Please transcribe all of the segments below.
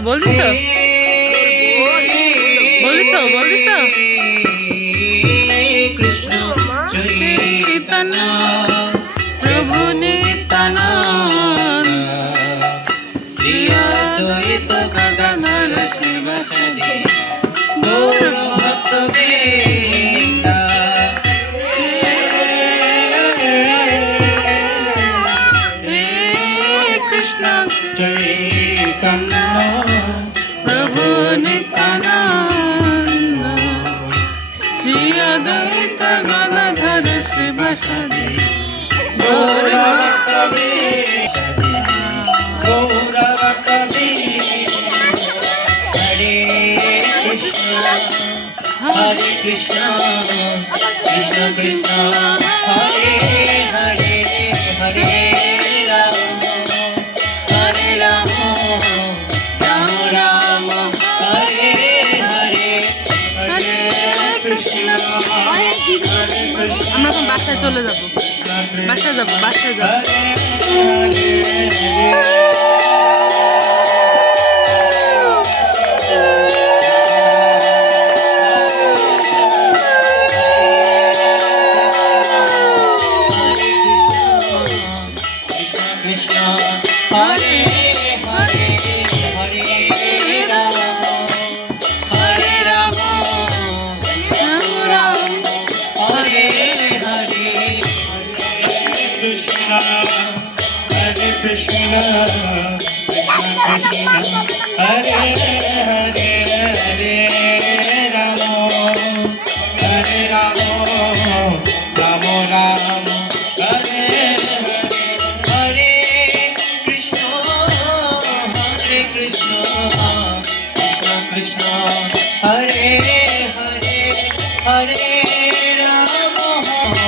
बोल दिसो चैतन्य प्रभु नित्यानंद श्री अद्वैत गदाधर शिवासादि गौर भक्तवृंद हे कृष्ण चैतन्य प्रभु नित्यानंद श्री अद्वैत गदाधर शिवासादि गौर भक्तवृंद हरे कृष्ण कृष्ण कृष्ण हरे हरे हरे राम राम राम हरे हरे हरे कृष्ण আমরা এখন বাসায় চলে যাব বাসায় যাব हरे हरे हरे राम राम राम हरे हरे कृष्ण कृष्ण कृष्ण हरे हरे हरे राम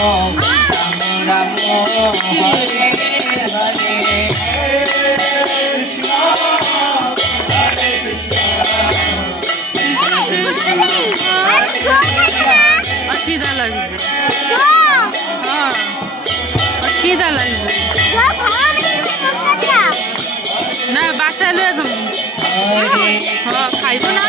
राम हरे हरे খিদা লাগবে খিদা লাগবে না বাসায় লয়ে যাবো খাইব না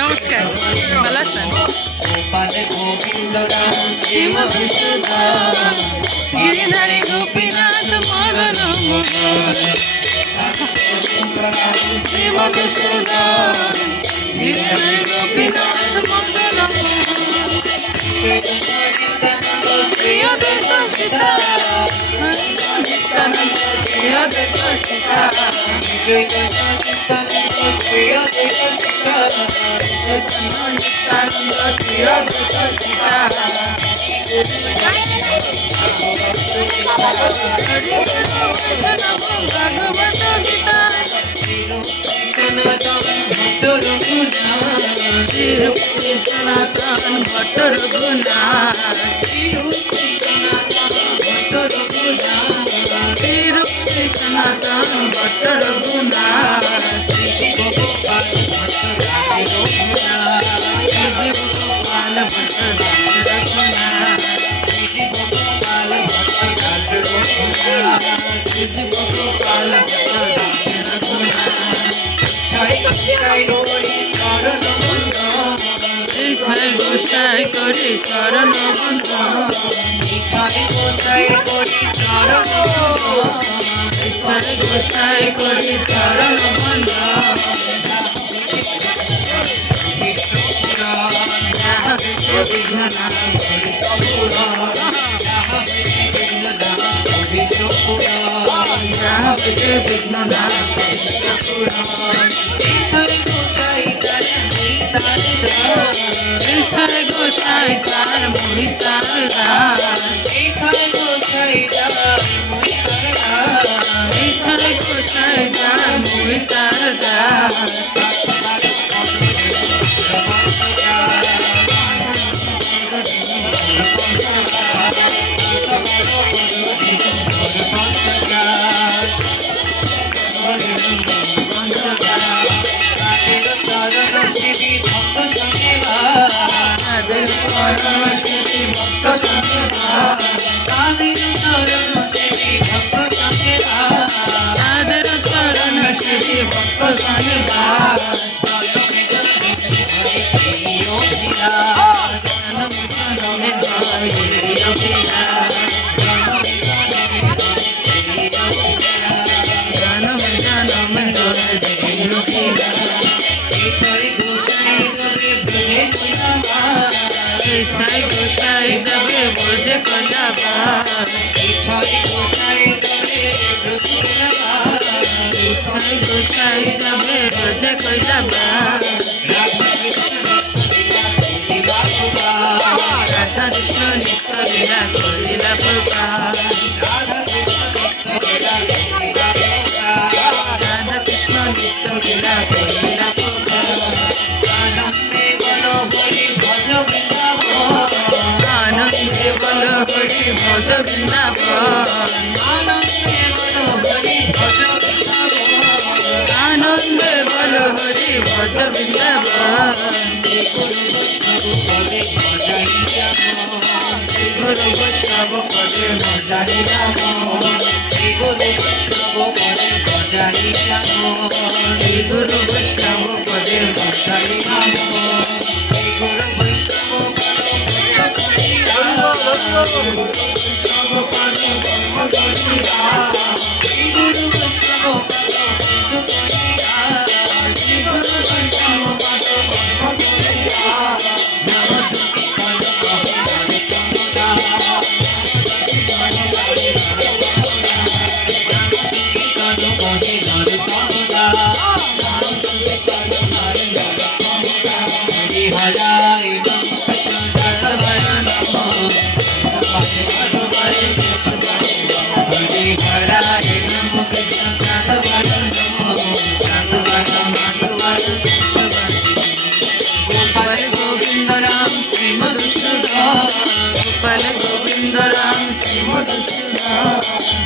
নমস্কার ভালো আছেন গিরিধারী গোপীনাথ মদন গিরিধারী গোপীনাথ মদন প্রিয় দেশ সীতা প্রিয় দেশ সীতা ভগবত গীতা সনাতন ভট্ট রঘুনাথ সনাতন ভট্ট রঘুনাথ गोपाल भट्ट रघुना गोपाल भट्ट गोपाल इच्छाय गोसाई करी चरण बंध इच्छाय गोसाई करी चरण बंध इच्छाय गोसाई तार मोहि तार इच्छाय गोसाई तार मोहि तार इच्छाय गोसाई जबे बोझे कलाबा इच्छाय गोसाई जबे बोझे कलाबा राधा कृष्ण नित्य लीला कलिला प्रकार राधा कृष्ण नित्य लीला कलिला आनंदे बल हरि भज वृंदावन आनंदे बल हरि भज वृंदावन गुरु वैष्णव पदे मजारी राम गुरु वैष्णव पदे मजारी राम गुरु वैष्णव पदे मजारी राम गुरु वैष्णव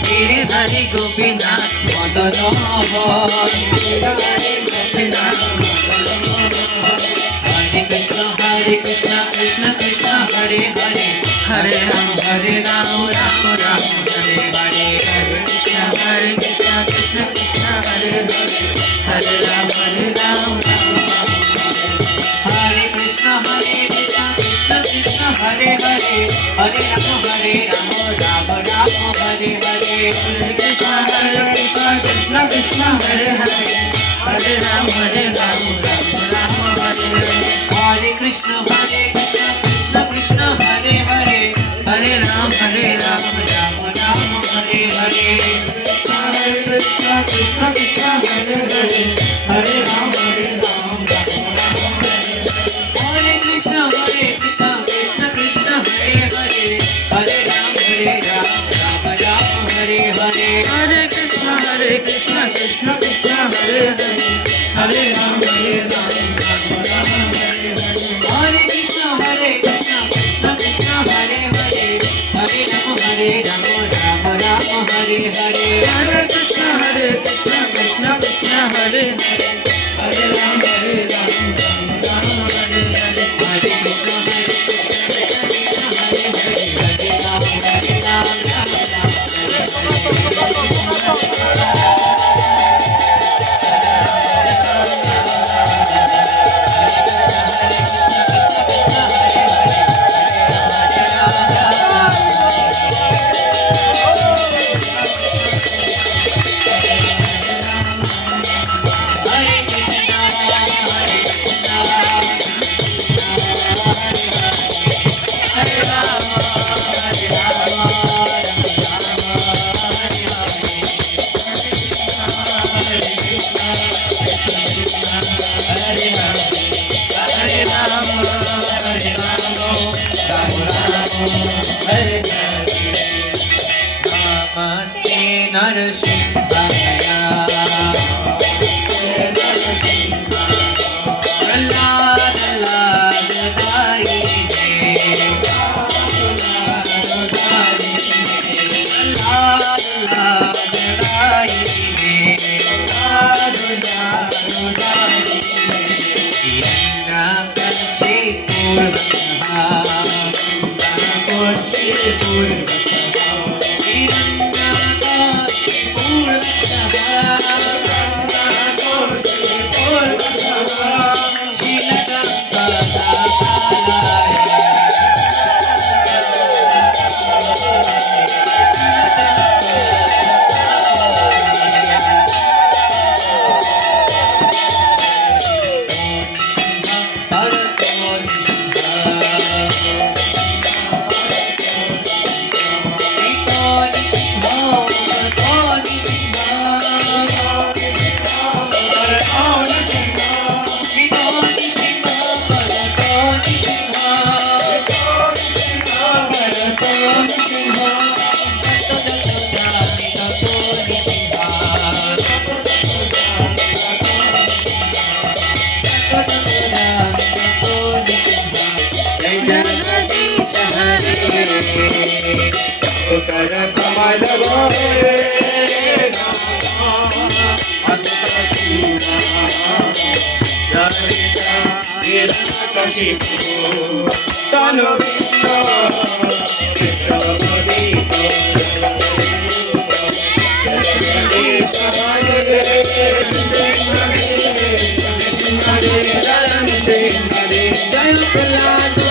गिरिधारी गोपीनाथ मदन हरे कृष्ण कृष्ण कृष्ण हरे हरे हरे राम राम राम हरे हरे हरे कृष्ण कृष्ण कृष्ण हरे हरे हरे राम राम हरे कृष्ण कृष्ण कृष्ण हरे हरे हरे राम राम राम हरे हरे हरे कृष्ण कृष्ण कृष्ण हरे हरे हरे राम राम राम हरे हरे हरे कृष्ण कृष्ण कृष्ण हरे हरे हरे राम राम राम हरे हरे हरे कृष्ण कृष्ण कृष्ण हरे हरे हरे राम राम हरे कृष्ण कृष्ण कृष्ण हरे हरे हरे राम राम हरे हरे हरे कृष्ण कृष्ण कृष्ण हरे हरे हरे राम राम हरे हरे हरे कृष्ण कर कमल गोरे तनु जय प्रहलाद